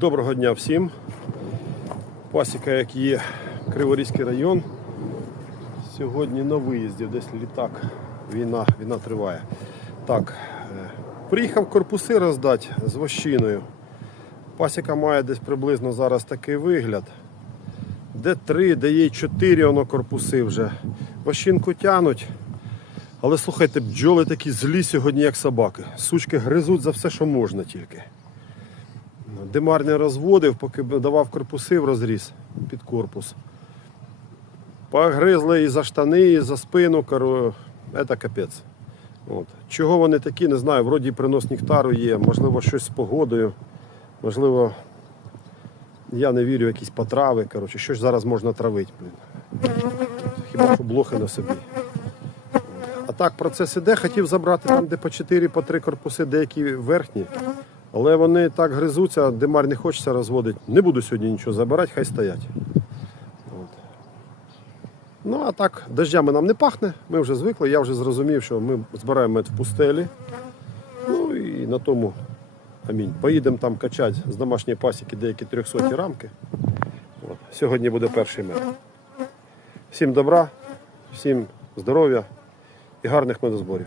Доброго дня всім. Пасіка, як є Криворізький район. Сьогодні на виїзді, десь літак, війна, війна триває. Так, е, приїхав корпуси роздати з вощиною. Пасіка має десь приблизно зараз такий вигляд. Де три, де є чотири воно корпуси вже. Вощинку тянуть. Але слухайте, бджоли такі злі сьогодні, як собаки. Сучки гризуть за все, що можна тільки. Димар не розводив, поки давав корпуси в розріз під корпус. Погризли і за штани, і за спину, це капець. Чого вони такі, не знаю. Вроді принос нектару є, можливо, щось з погодою, можливо, я не вірю, якісь потрави. Коротше, щось зараз можна травити. Блін. Хіба що блохи на собі. А так процес іде, хотів забрати там, де по 4 по 3 корпуси, деякі верхні. Але вони так гризуться, димар не хочеться розводити. Не буду сьогодні нічого забирати, хай стоять. От. Ну, а так, дождями нам не пахне, ми вже звикли, я вже зрозумів, що ми збираємо мед в пустелі. Ну і на тому амінь. Поїдемо там качати з домашньої пасіки деякі 300 рамки. От. Сьогодні буде перший мед. Всім добра, всім здоров'я і гарних медозборів.